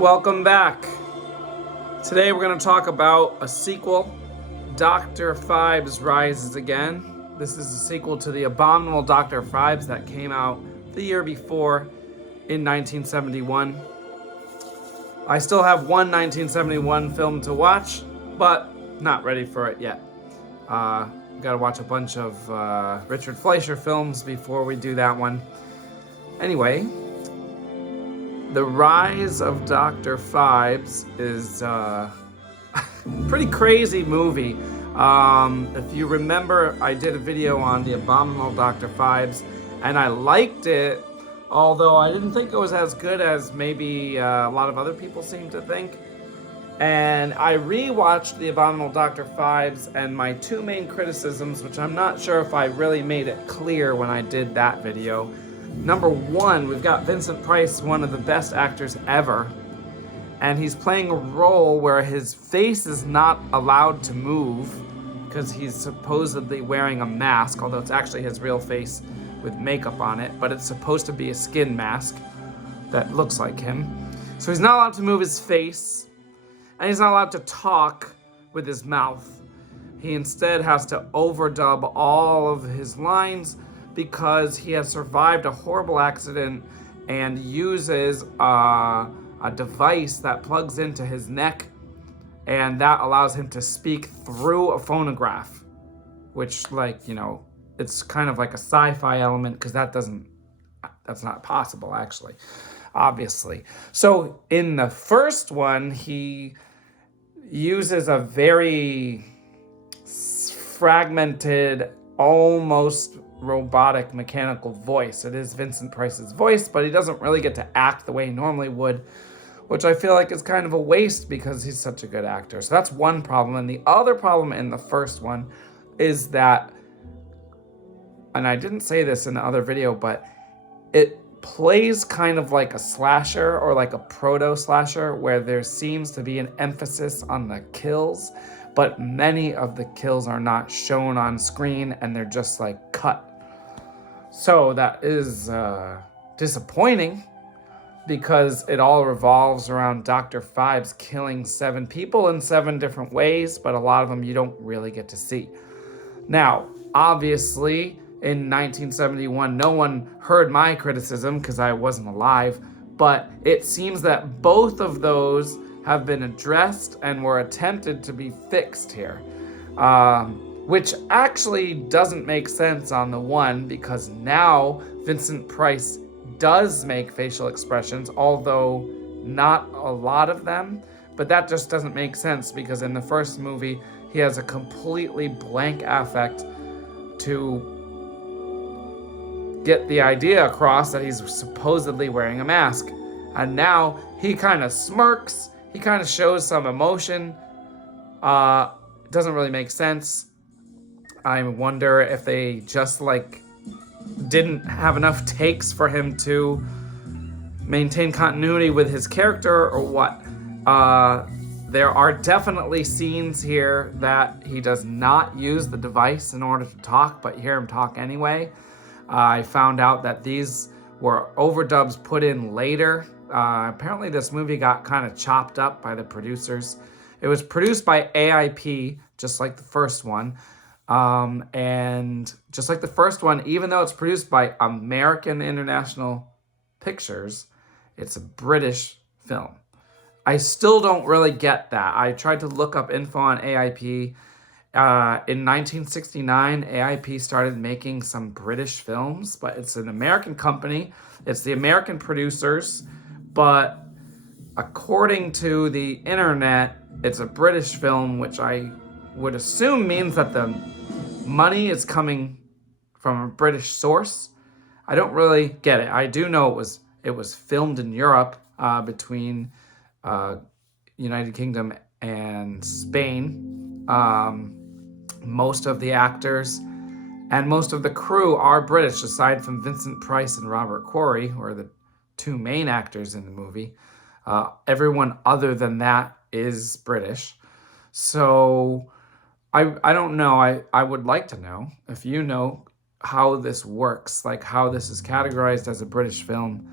Welcome back. Today we're going to talk about a sequel, Dr. Phibes Rises Again. This is a sequel to the abominable Dr. Phibes that came out the year before in 1971. I still have one 1971 film to watch, but not ready for it yet. Got to watch a bunch of Richard Fleischer films before we do that one. Anyway, The Rise of Dr. Phibes is a pretty crazy movie. If you remember, I did a video on the abominable Dr. Phibes, and I liked it, although I didn't think it was as good as maybe a lot of other people seem to think. And I rewatched the abominable Dr. Phibes, and my two main criticisms, which I'm not sure if I really made it clear when I did that video. Number one, we've got Vincent Price, one of the best actors ever, and he's playing a role where his face is not allowed to move because he's supposedly wearing a mask, although it's actually his real face with makeup on it, but it's supposed to be a skin mask that looks like him. So he's not allowed to move his face, and he's not allowed to talk with his mouth. He instead has to overdub all of his lines because he has survived a horrible accident and uses a device that plugs into his neck, and that allows him to speak through a phonograph, which, like, you know, it's kind of like a sci-fi element because that's not possible, actually, obviously. So in the first one, he uses a very fragmented, almost robotic mechanical voice. It is Vincent Price's voice, but he doesn't really get to act the way he normally would, which I feel like is kind of a waste because he's such a good actor. So that's one problem. And the other problem in the first one is that, and I didn't say this in the other video, but it plays kind of like a slasher or like a proto-slasher where there seems to be an emphasis on the kills, but many of the kills are not shown on screen and they're just like cut. So that is disappointing because it all revolves around Dr. Phibes killing 7 people in 7 different ways, but a lot of them you don't really get to see. Now, obviously, in 1971, no one heard my criticism because I wasn't alive, but it seems that both of those have been addressed and were attempted to be fixed here, which actually doesn't make sense on the one because now Vincent Price does make facial expressions, although not a lot of them, but that just doesn't make sense because in the first movie he has a completely blank affect to get the idea across that he's supposedly wearing a mask. And now he kind of smirks, he kind of shows some emotion. Doesn't really make sense. I wonder if they just didn't have enough takes for him to maintain continuity with his character or what. There are definitely scenes here that he does not use the device in order to talk, but you hear him talk anyway. I found out that these were overdubs put in later. Apparently this movie got kind of chopped up by the producers. It was produced by AIP, just like the first one. And just like the first one, even though it's produced by American International Pictures, it's a British film. I still don't really get that. I tried to look up info on AIP. In 1969, AIP started making some British films, but it's an American company. It's the American producers, but according to the internet, it's a British film, which I would assume means that the money is coming from a British source. I don't really get it. I do know it was filmed in Europe between United Kingdom and Spain. Most of the actors and most of the crew are British, aside from Vincent Price and Robert Quarry, who are the 2 main actors in the movie. Everyone other than that is British. So I don't know. I would like to know if you know how this works, like how this is categorized as a British film.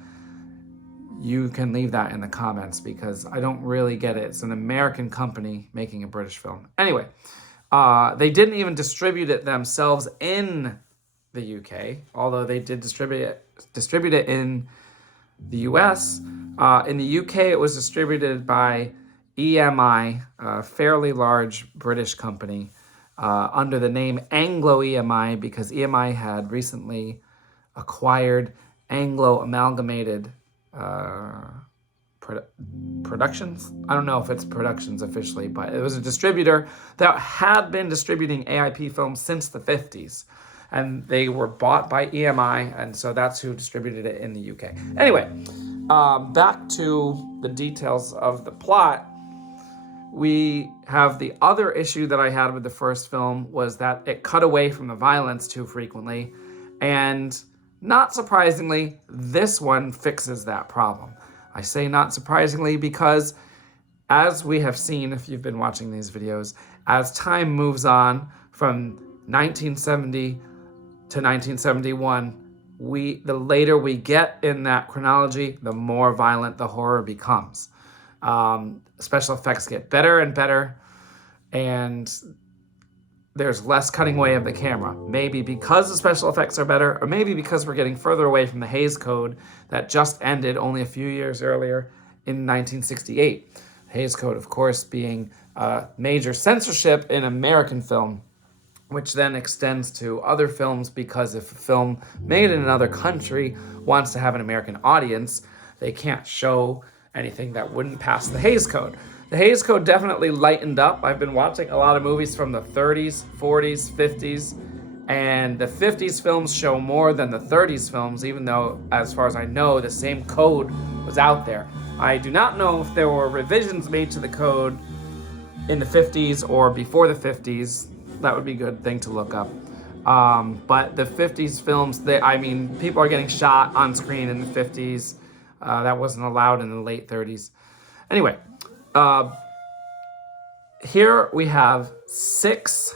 you can leave that in the comments because I don't really get it. It's an American company making a British film. Anyway, they didn't even distribute it themselves in the UK, although they did distribute it in the US. In the UK, it was distributed by EMI, a fairly large British company, under the name Anglo EMI because EMI had recently acquired Anglo Amalgamated Productions. I don't know if it's Productions officially, but it was a distributor that had been distributing AIP films since the 50s. And they were bought by EMI, and so that's who distributed it in the UK. Anyway, back to the details of the plot. We have the other issue that I had with the first film was that it cut away from the violence too frequently, and not surprisingly, this one fixes that problem. I say not surprisingly because, as we have seen if you've been watching these videos, as time moves on from 1970 to 1971, the later we get in that chronology, the more violent the horror becomes. Special effects get better and better, and there's less cutting away of the camera. Maybe because the special effects are better, or maybe because we're getting further away from the Hays Code that just ended only a few years earlier in 1968. The Hays Code, of course, being major censorship in American film, which then extends to other films because if a film made in another country wants to have an American audience, they can't show anything that wouldn't pass the Hays Code. The Hays Code definitely lightened up. I've been watching a lot of movies from the 30s, 40s, 50s, and the 50s films show more than the 30s films, even though, as far as I know, the same code was out there. I do not know if there were revisions made to the code in the 50s or before the 50s. That would be a good thing to look up. But the 50s films, people are getting shot on screen in the 50s. That wasn't allowed in the late 30s. Anyway, here we have 6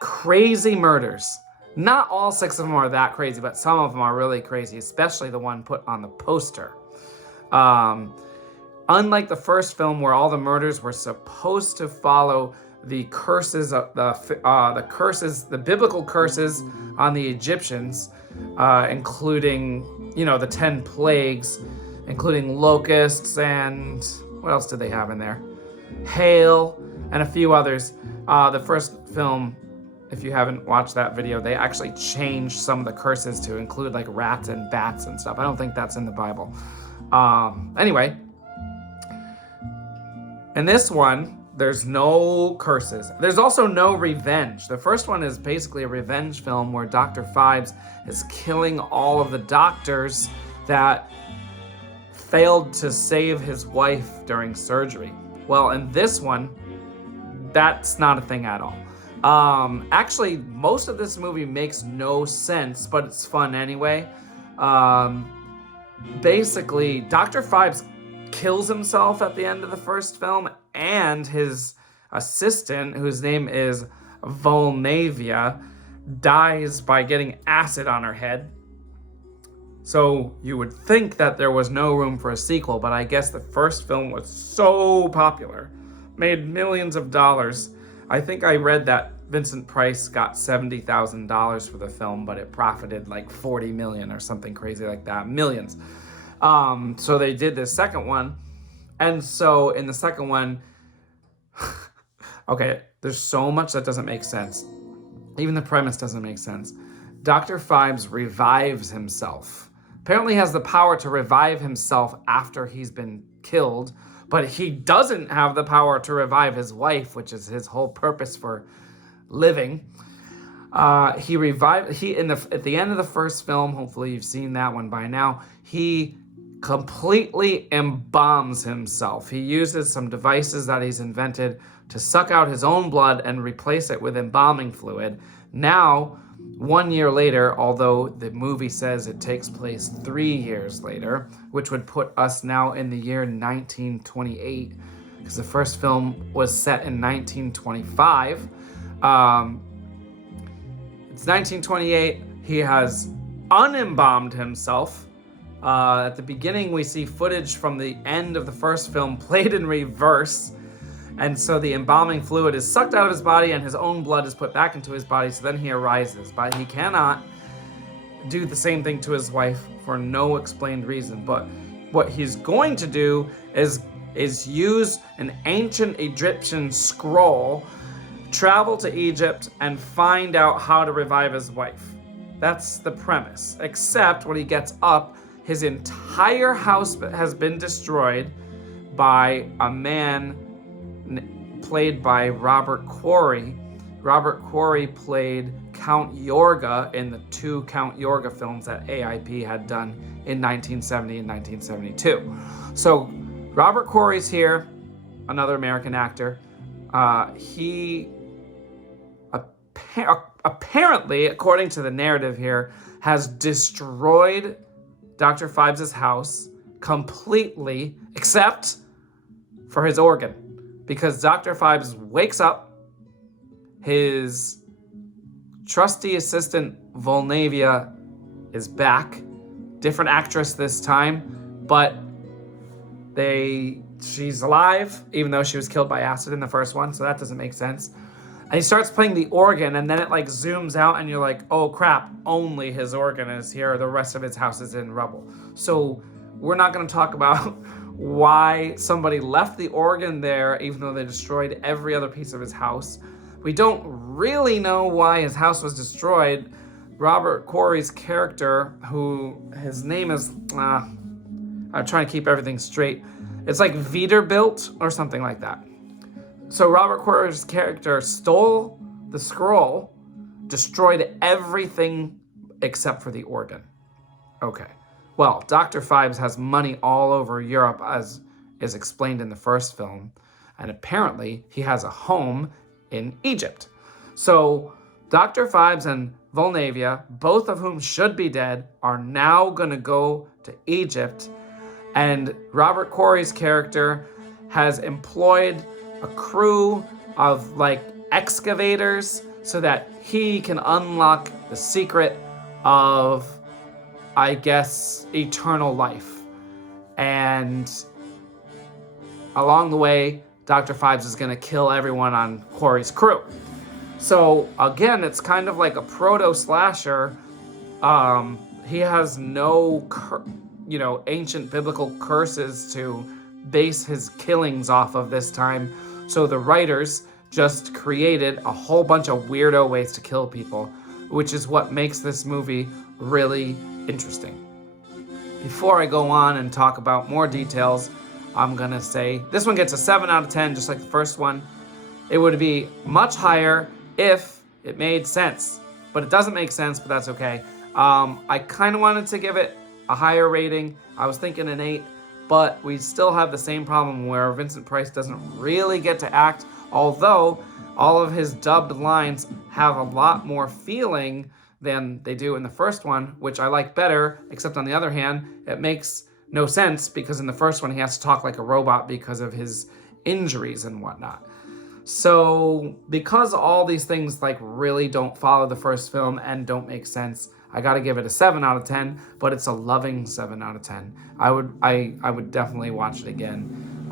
crazy murders. Not all 6 of them are that crazy, but some of them are really crazy, especially the one put on the poster. Unlike the first film where all the murders were supposed to follow the curses of the biblical curses on the Egyptians, including, the 10 plagues, including locusts and what else did they have in there? Hail and a few others. The first film, if you haven't watched that video, they actually changed some of the curses to include like rats and bats and stuff. I don't think that's in the Bible. Anyway, in this one, there's no curses. There's also no revenge. The first one is basically a revenge film where Dr. Phibes is killing all of the doctors that failed to save his wife during surgery. Well, in this one, that's not a thing at all. Actually, most of this movie makes no sense, but it's fun anyway. Basically, Dr. Phibes kills himself at the end of the first film, and his assistant, whose name is Volnavia, dies by getting acid on her head. So you would think that there was no room for a sequel, but I guess the first film was so popular, made millions of dollars. I think I read that Vincent Price got $70,000 for the film, but it profited like 40 million or something crazy like that, millions. So they did this second one. And so in the second one, okay, there's so much that doesn't make sense. Even the premise doesn't make sense. Dr. Phibes revives himself. Apparently has the power to revive himself after he's been killed, but he doesn't have the power to revive his wife, which is his whole purpose for living. At the end of the first film, hopefully you've seen that one by now, he completely embalms himself. He uses some devices that he's invented to suck out his own blood and replace it with embalming fluid. Now, 1 year later, although the movie says it takes place 3 years later, which would put us now in the year 1928, because the first film was set in 1925. It's 1928. He has unembalmed himself At the beginning, we see footage from the end of the first film played in reverse. And so the embalming fluid is sucked out of his body and his own blood is put back into his body. So then he arises. But he cannot do the same thing to his wife for no explained reason. But what he's going to do is use an ancient Egyptian scroll, travel to Egypt, and find out how to revive his wife. That's the premise. Except when he gets up, his entire house has been destroyed by a man played by Robert Quarry. Robert Quarry played Count Yorga in the 2 Count Yorga films that AIP had done in 1970 and 1972. So Robert Quarry's here, another American actor. He apparently, according to the narrative here, has destroyed Dr. Phibes' house completely, except for his organ. Because Dr. Phibes wakes up, his trusty assistant Volnavia is back, different actress this time, but she's alive, even though she was killed by acid in the first one, so that doesn't make sense. And he starts playing the organ, and then it like zooms out, and you're like, oh crap, only his organ is here, the rest of his house is in rubble. So we're not going to talk about why somebody left the organ there, even though they destroyed every other piece of his house. We don't really know why his house was destroyed. Robert Quarry's character, who his name is, I'm trying to keep everything straight. It's like Vanderbilt or something like that. So Robert Quarry's character stole the scroll, destroyed everything except for the organ. Okay. Well, Dr. Phibes has money all over Europe, as is explained in the first film, and apparently he has a home in Egypt. So Dr. Phibes and Volnavia, both of whom should be dead, are now going to go to Egypt, and Robert Quarry's character has employed a crew of like excavators so that he can unlock the secret of, I guess, eternal life. And along the way, Dr. Phibes is going to kill everyone on Quarry's crew. So again, it's kind of like a proto-slasher. He has no, ancient biblical curses to base his killings off of this time. So the writers just created a whole bunch of weirdo ways to kill people, which is what makes this movie really interesting. Before I go on and talk about more details, I'm gonna say this one gets a 7 out of 10, just like the first one. It would be much higher if it made sense, but it doesn't make sense, but that's okay. I kind of wanted to give it a higher rating. I was thinking an 8, but we still have the same problem where Vincent Price doesn't really get to act, although all of his dubbed lines have a lot more feeling than they do in the first one, which I like better, except on the other hand, it makes no sense because in the first one he has to talk like a robot because of his injuries and whatnot. So because all these things like really don't follow the first film and don't make sense, I gotta give it a 7 out of 10, but it's a loving 7 out of 10. I would definitely watch it again.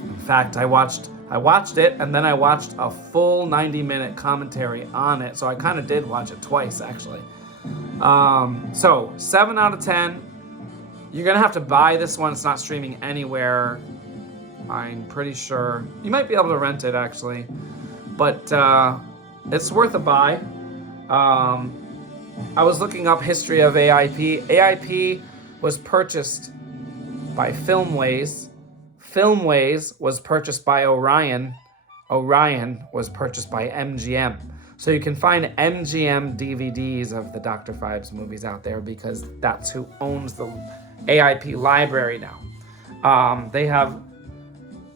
In fact, I watched it and then I watched a full 90-minute commentary on it, so I kind of did watch it twice actually. So 7 out of 10. You're gonna have to buy this one. It's not streaming anywhere. I'm pretty sure you might be able to rent it actually, but it's worth a buy. I was looking up history of AIP. AIP was purchased by Filmways. Filmways was purchased by Orion. Orion was purchased by MGM. So you can find MGM DVDs of the Dr. Phibes movies out there because that's who owns the AIP library now. They have,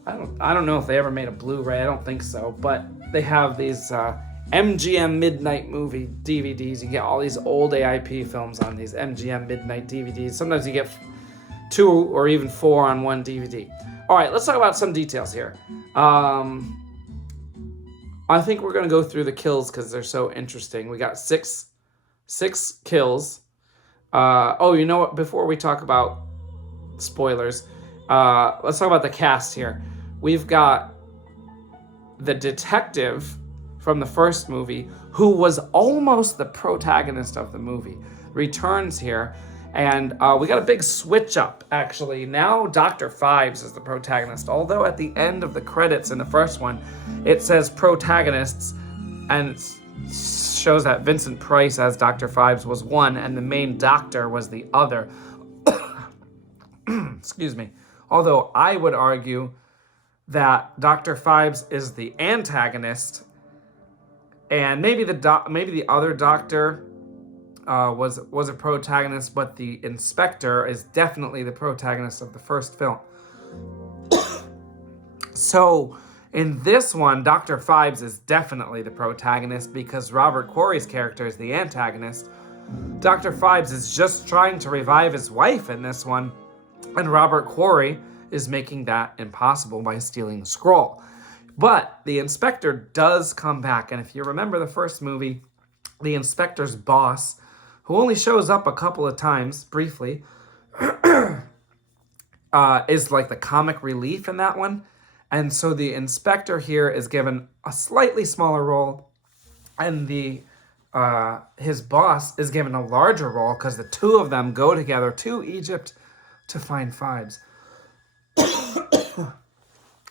I don't know if they ever made a Blu-ray, I don't think so, but they have these MGM Midnight Movie DVDs. You get all these old AIP films on these MGM Midnight DVDs. Sometimes you get 2 or even 4 on one DVD. All right, let's talk about some details here. I think we're going to go through the kills because they're so interesting. We got six kills. Oh, you know what? Before we talk about spoilers, let's talk about the cast here. We've got the detective from the first movie, who was almost the protagonist of the movie, returns here. And we got a big switch up, actually. Now Dr. Phibes is the protagonist. Although at the end of the credits in the first one, it says protagonists, and it shows that Vincent Price as Dr. Phibes was one, and the main doctor was the other. Excuse me. Although I would argue that Dr. Phibes is the antagonist, and maybe the other doctor was a protagonist, but the inspector is definitely the protagonist of the first film. So in this one, Dr. Phibes is definitely the protagonist because Robert Quarry's character is the antagonist. Dr. Phibes is just trying to revive his wife in this one, and Robert Quarry is making that impossible by stealing the scroll. But the inspector does come back, and if you remember the first movie, the inspector's boss, who only shows up a couple of times, briefly, is like the comic relief in that one. And so the inspector here is given a slightly smaller role, and his boss is given a larger role because the two of them go together to Egypt to find Phibes.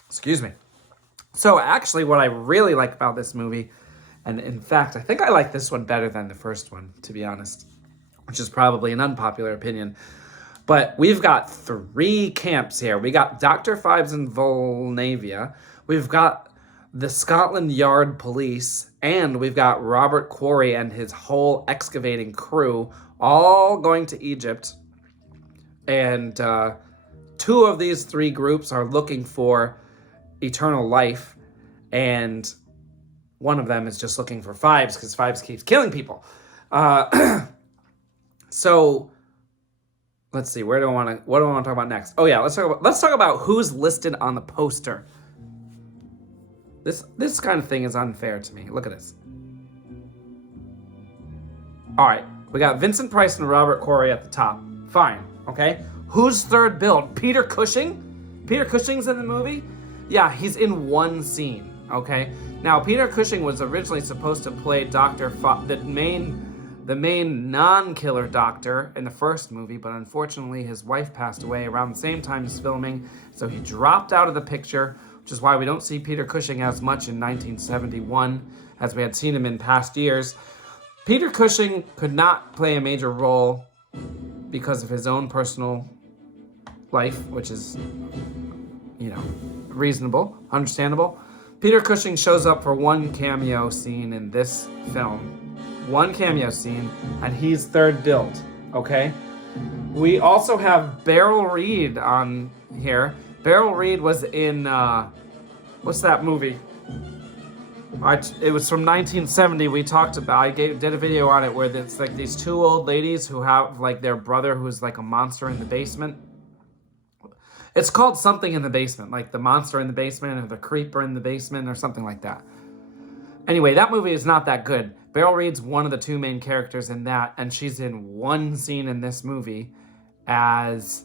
Excuse me. So actually what I really like about this movie, and in fact, I think I like this one better than the first one, to be honest, which is probably an unpopular opinion. But we've got 3 camps here. We got Dr. Phibes in Volnavia. We've got the Scotland Yard police, and we've got Robert Quarry and his whole excavating crew all going to Egypt. And 2 of these 3 groups are looking for eternal life, and one of them is just looking for Phibes because Phibes keeps killing people. So let's see, what do I want to talk about next? Oh yeah, let's talk about who's listed on the poster. This kind of thing is unfair to me. Look at this. All right, we got Vincent Price and Robert Quarry at the top. Fine, okay. Who's third billed? Peter Cushing? Peter Cushing's in the movie? Yeah, he's in one scene, okay? Now, Peter Cushing was originally supposed to play the main non-killer doctor in the first movie, but unfortunately his wife passed away around the same time as filming, so he dropped out of the picture, which is why we don't see Peter Cushing as much in 1971 as we had seen him in past years. Peter Cushing could not play a major role because of his own personal life, which is, reasonable, understandable. Peter Cushing shows up for one cameo scene in this film. One cameo scene, and he's third billed, okay? We also have Beryl Reid on here. Beryl Reid was in, what's that movie? It was from 1970. We talked about, I did a video on it where it's like these 2 old ladies who have like their brother who's like a monster in the basement. It's called something in the basement, like the monster in the basement or the creeper in the basement or something like that. Anyway, that movie is not that good. Beryl Reid's one of the 2 main characters in that, and she's in one scene in this movie as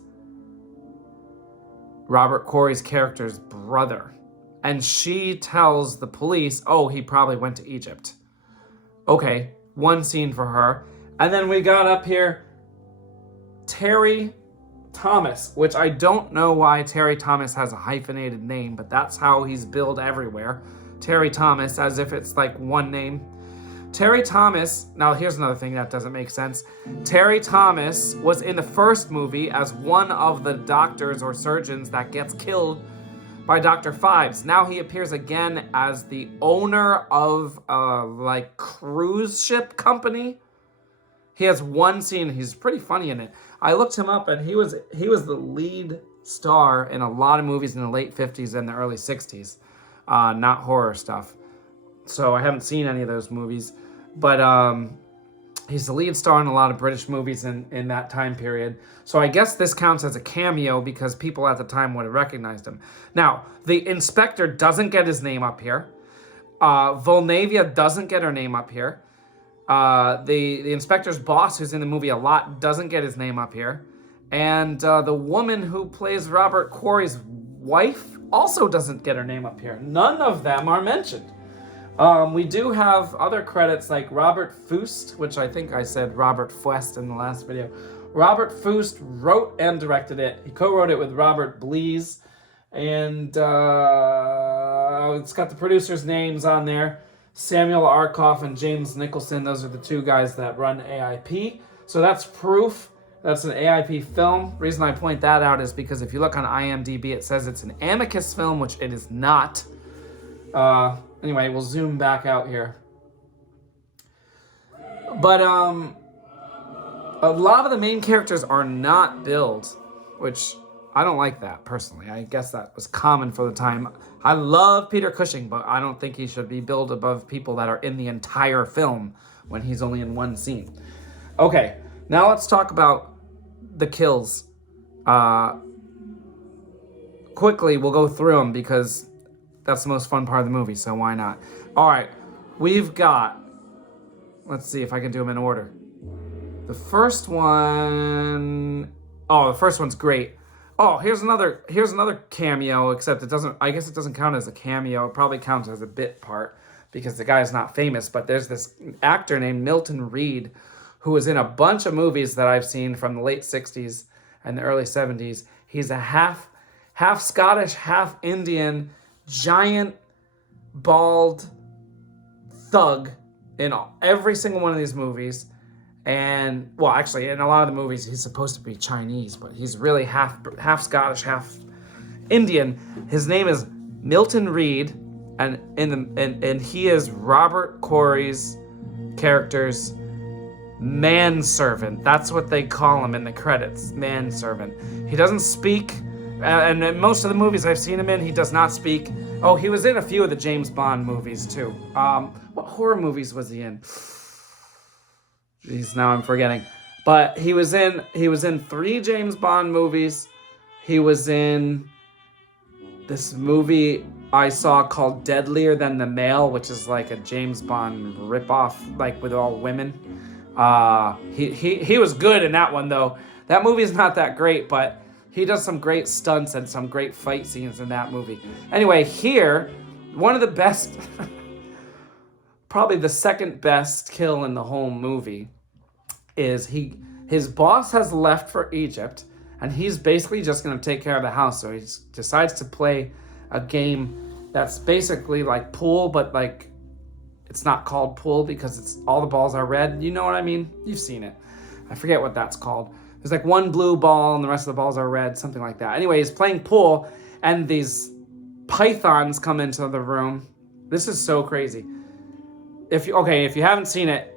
Robert Quarry's character's brother. And she tells the police, oh, he probably went to Egypt. Okay, one scene for her. And then we got up here Terry Thomas, which I don't know why Terry Thomas has a hyphenated name, but that's how he's billed everywhere. Terry Thomas, as if it's like one name. Terry Thomas, now here's another thing that doesn't make sense. Terry Thomas was in the first movie as one of the doctors or surgeons that gets killed by Dr. Phibes. Now he appears again as the owner of a cruise ship company. He has one scene, he's pretty funny in it. I looked him up and he was the lead star in a lot of movies in the late 50s and the early 60s. Not horror stuff. So I haven't seen any of those movies. But he's the lead star in a lot of British movies in that time period. So I guess this counts as a cameo because people at the time would have recognized him. Now, the inspector doesn't get his name up here. Volnavia doesn't get her name up here. The inspector's boss, who's in the movie a lot, doesn't get his name up here. And the woman who plays Robert Quarry's wife also doesn't get her name up here. None of them are mentioned. We do have other credits like Robert Fuest, which I think I said Robert Fuest in the last video. Robert Fuest wrote and directed it. He co-wrote it with Robert Blees. And it's got the producers' names on there. Samuel Arkoff and James Nicholson. Those are the two guys that run AIP. So that's proof that's an AIP film. The reason I point that out is because if you look on IMDb, it says it's an Amicus film, which it is not. Anyway, we'll zoom back out here. But a lot of the main characters are not billed, which I don't like that personally. I guess that was common for the time. I love Peter Cushing, but I don't think he should be billed above people that are in the entire film when he's only in one scene. Okay, now let's talk about the kills. Quickly, we'll go through them because that's the most fun part of the movie, so why not? All right, we've got, let's see if I can do them in order. The first one, oh, the first one's great. Oh, here's another cameo, except it doesn't, I guess it doesn't count as a cameo. It probably counts as a bit part because the guy's not famous, but there's this actor named Milton Reed who was in a bunch of movies that I've seen from the late 60s and the early 70s. He's a half Scottish, half Indian, giant, bald thug in every single one of these movies. And, well, actually, in a lot of the movies, he's supposed to be Chinese, but he's really half Scottish, half Indian. His name is Milton Reed, and he is Robert Quarry's character's manservant. That's what they call him in the credits, manservant. He doesn't speak, and in most of the movies I've seen him in, he does not speak. Oh, he was in a few of the James Bond movies, too. What horror movies was he in? Jeez, now I'm forgetting. But he was in 3 James Bond movies. He was in this movie I saw called Deadlier Than the Male, which is like a James Bond ripoff, like with all women. He was good in that one though. That movie's not that great, but he does some great stunts and some great fight scenes in that movie. Anyway, here, one of the best, probably the second best kill in the whole movie is his boss has left for Egypt, and he's basically just going to take care of the house. So he decides to play a game that's basically like pool, but like it's not called pool because it's all the balls are red. You know what I mean? You've seen it. I forget what that's called. There's like one blue ball and the rest of the balls are red, something like that. Anyway, he's playing pool, and these pythons come into the room. This is so crazy. If you haven't seen it,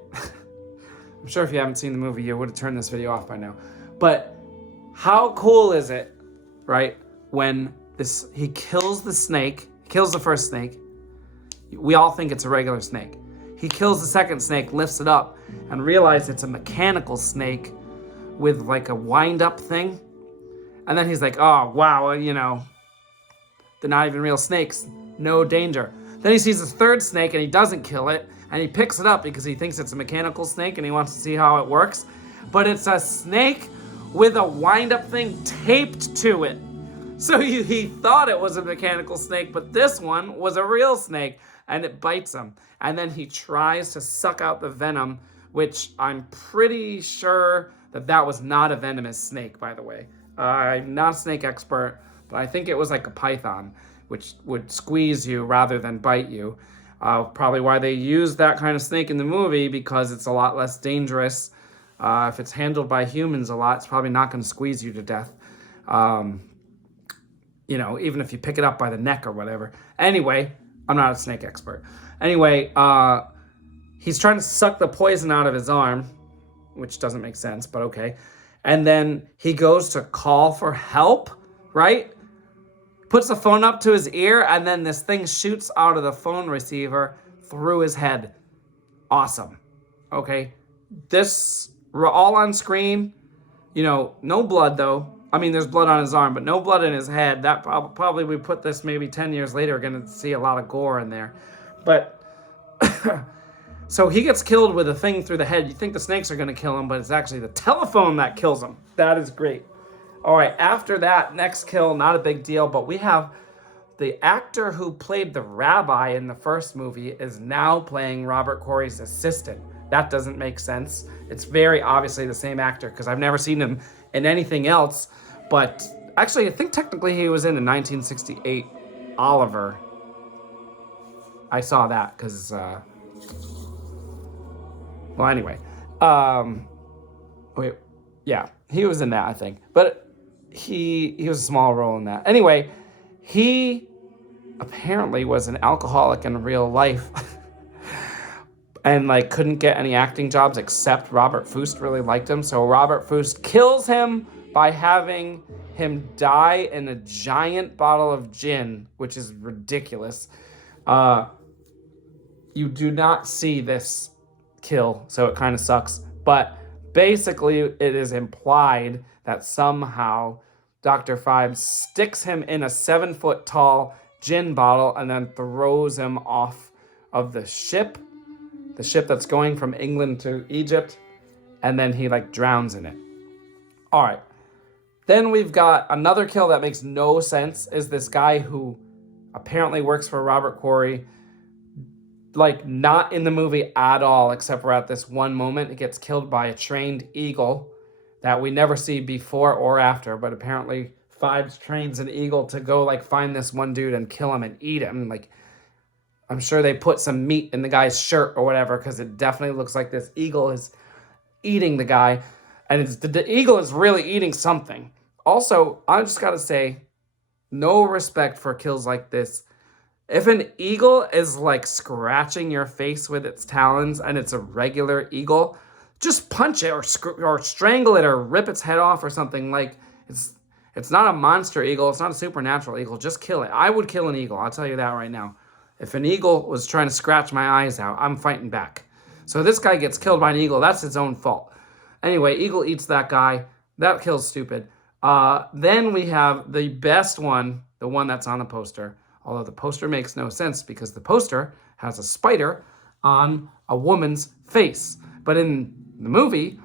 I'm sure if you haven't seen the movie, you would have turned this video off by now. But how cool is it, right, when he kills the snake, kills the first snake. We all think it's a regular snake. He kills the second snake, lifts it up, and realizes it's a mechanical snake with like a wind-up thing. And then he's like, oh, wow, they're not even real snakes. No danger. Then he sees the third snake, and he doesn't kill it. And he picks it up because he thinks it's a mechanical snake and he wants to see how it works. But it's a snake with a wind-up thing taped to it. So he thought it was a mechanical snake, but this one was a real snake, and it bites him. And then he tries to suck out the venom, which I'm pretty sure that was not a venomous snake, by the way. I'm not a snake expert, but I think it was like a python, which would squeeze you rather than bite you. Probably why they use that kind of snake in the movie, because it's a lot less dangerous. If it's handled by humans a lot, it's probably not going to squeeze you to death. Even if you pick it up by the neck or whatever. Anyway, I'm not a snake expert. Anyway, he's trying to suck the poison out of his arm, which doesn't make sense, but okay. And then he goes to call for help, right? Puts the phone up to his ear, and then this thing shoots out of the phone receiver through his head. Awesome. Okay. This, all on screen, no blood though. I mean, there's blood on his arm, but no blood in his head. That probably we put this maybe 10 years later, we're going to see a lot of gore in there. But So he gets killed with a thing through the head. You think the snakes are going to kill him, but it's actually the telephone that kills him. That is great. All right, after that, next kill, not a big deal, but we have the actor who played the rabbi in the first movie is now playing Robert Quarry's assistant. That doesn't make sense. It's very obviously the same actor because I've never seen him in anything else. But actually, I think technically he was in the 1968 Oliver. I saw that because, well, anyway. Wait, yeah, he was in that, I think. But he was a small role in that. Anyway, he apparently was an alcoholic in real life and like couldn't get any acting jobs except Robert Fuest really liked him. So Robert Fuest kills him by having him die in a giant bottle of gin, which is ridiculous. You do not see this kill, so it kind of sucks. But basically, it is implied that somehow Dr. Phibes sticks him in a 7-foot tall gin bottle and then throws him off of the ship that's going from England to Egypt, and then he like drowns in it. All right. Then we've got another kill that makes no sense is this guy who apparently works for Robert Quarry, like not in the movie at all, except for at this one moment. It gets killed by a trained eagle that we never see before or after, but apparently Phibes trains an eagle to go like find this one dude and kill him and eat him. Like, I'm sure they put some meat in the guy's shirt or whatever, because it definitely looks like this eagle is eating the guy, and the eagle is really eating something. Also, I just gotta say, no respect for kills like this. If an eagle is like scratching your face with its talons and it's a regular eagle, just punch it or strangle it or rip its head off or something. Like, it's not a monster eagle. It's not a supernatural eagle. Just kill it. I would kill an eagle. I'll tell you that right now. If an eagle was trying to scratch my eyes out, I'm fighting back. So this guy gets killed by an eagle. That's his own fault. Anyway, eagle eats that guy. That kill's stupid. Then we have the best one, the one that's on the poster. Although the poster makes no sense because the poster has a spider on a woman's face. But in the movie,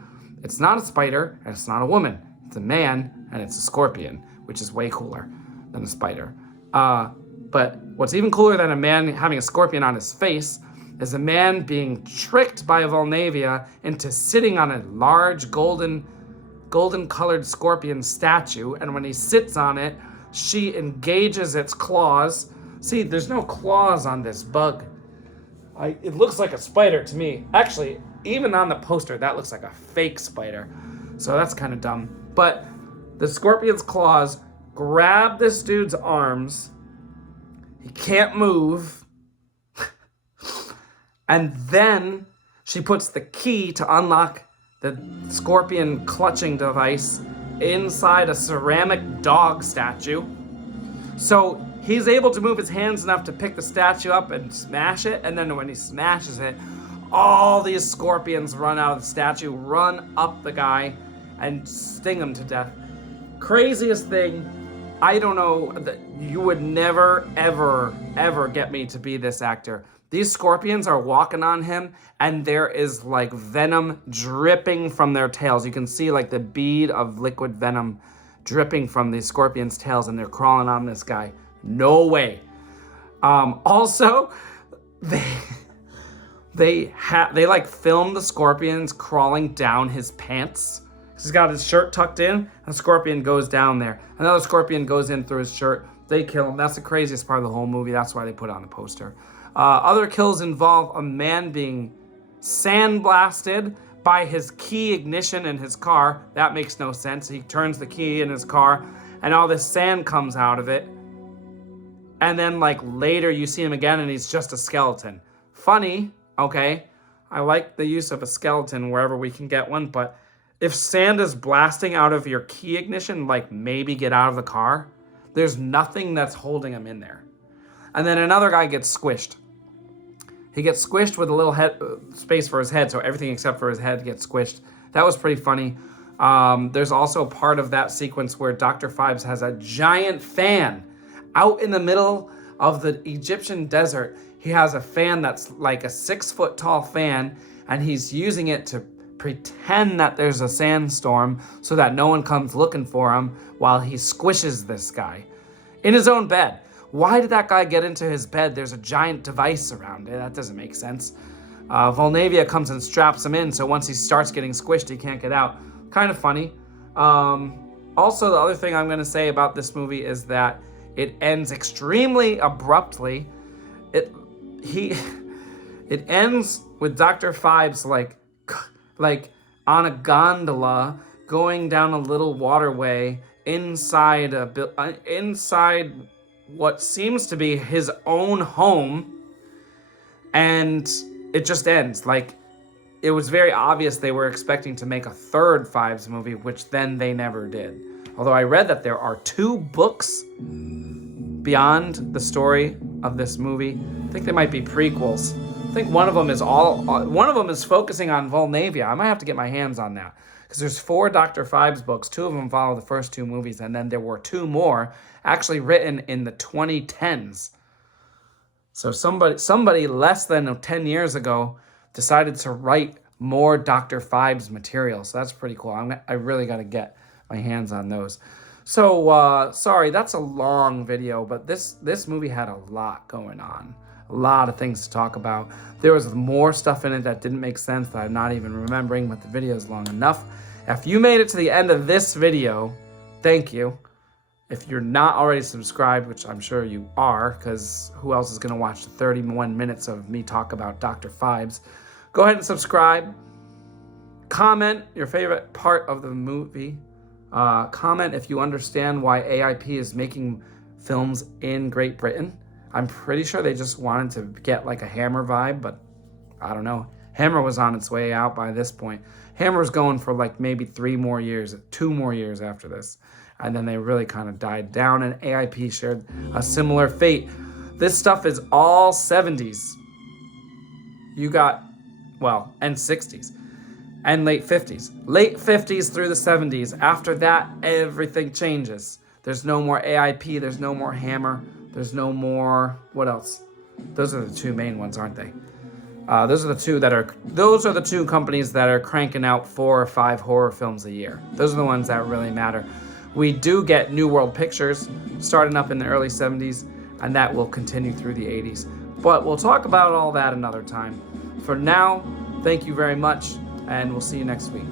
it's not a spider and it's not a woman. It's a man and it's a scorpion, which is way cooler than a spider. But what's even cooler than a man having a scorpion on his face is a man being tricked by Volnavia into sitting on a large golden colored scorpion statue. And when he sits on it, she engages its claws. See, there's no claws on this bug. It looks like a spider to me. Actually, even on the poster, that looks like a fake spider. So that's kind of dumb. But the scorpion's claws grab this dude's arms. He can't move. And then she puts the key to unlock the scorpion clutching device inside a ceramic dog statue. So he's able to move his hands enough to pick the statue up and smash it. And then when he smashes it, all these scorpions run out of the statue, run up the guy, and sting him to death. Craziest thing. I don't know, that you would never, ever, ever get me to be this actor. These scorpions are walking on him, and there is like venom dripping from their tails. You can see like the bead of liquid venom dripping from these scorpions' tails, and they're crawling on this guy. No way. Also, they like film the scorpions crawling down his pants. He's got his shirt tucked in, and a scorpion goes down there. Another scorpion goes in through his shirt. They kill him. That's the craziest part of the whole movie. That's why they put it on the poster. Other kills involve a man being sandblasted by his key ignition in his car. That makes no sense. He turns the key in his car, and all this sand comes out of it. And then, like, later you see him again, and he's just a skeleton. Funny, okay? I like the use of a skeleton wherever we can get one, but if sand is blasting out of your key ignition, like, maybe get out of the car. There's nothing that's holding him in there. And then another guy gets squished. He gets squished with a little head space for his head, so everything except for his head gets squished. That was pretty funny. There's also part of that sequence where Dr. Phibes has a giant fan out in the middle of the Egyptian desert. He has a fan that's like a 6-foot tall fan, and he's using it to pretend that there's a sandstorm so that no one comes looking for him while he squishes this guy in his own bed. Why did that guy get into his bed? There's a giant device around it. That doesn't make sense. Volnavia comes and straps him in, so once he starts getting squished, he can't get out. Kind of funny. Also, the other thing I'm going to say about this movie is that it ends extremely abruptly. It ends with Dr. Phibes like on a gondola going down a little waterway inside what seems to be his own home, and it just ends. Like, it was very obvious they were expecting to make a third Phibes movie, which then they never did. Although I read that there are 2 books beyond the story of this movie. I think they might be prequels. I think one of them is focusing on Volnavia. I might have to get my hands on that, because there's 4 Dr. Phibes books. 2 of them follow the first 2 movies, and then there were 2 more actually written in the 2010s. So somebody less than 10 years ago decided to write more Dr. Phibes material. So that's pretty cool. I really got to get my hands on those. So sorry, that's a long video, but this movie had a lot going on. A lot of things to talk about. There was more stuff in it that didn't make sense that I'm not even remembering, but the video is long enough. If you made it to the end of this video, thank you. If you're not already subscribed, which I'm sure you are, because who else is going to watch the 31 minutes of me talk about Dr. Phibes? Go ahead and subscribe. Comment your favorite part of the movie. Comment if you understand why AIP is making films in Great Britain. I'm pretty sure they just wanted to get like a Hammer vibe, but I don't know. Hammer was on its way out by this point. Hammer's going for like maybe 2 more years after this. And then they really kind of died down, and AIP shared a similar fate. This stuff is all 70s. You got, and 60s. And late 50s. Late 50s through the 70s. After that, everything changes. There's no more AIP. There's no more Hammer. There's no more... What else? Those are the 2 main ones, aren't they? Those are the 2 companies that are cranking out 4 or 5 horror films a year. Those are the ones that really matter. We do get New World Pictures starting up in the early 70s, and that will continue through the 80s. But we'll talk about all that another time. For now, thank you very much, and we'll see you next week.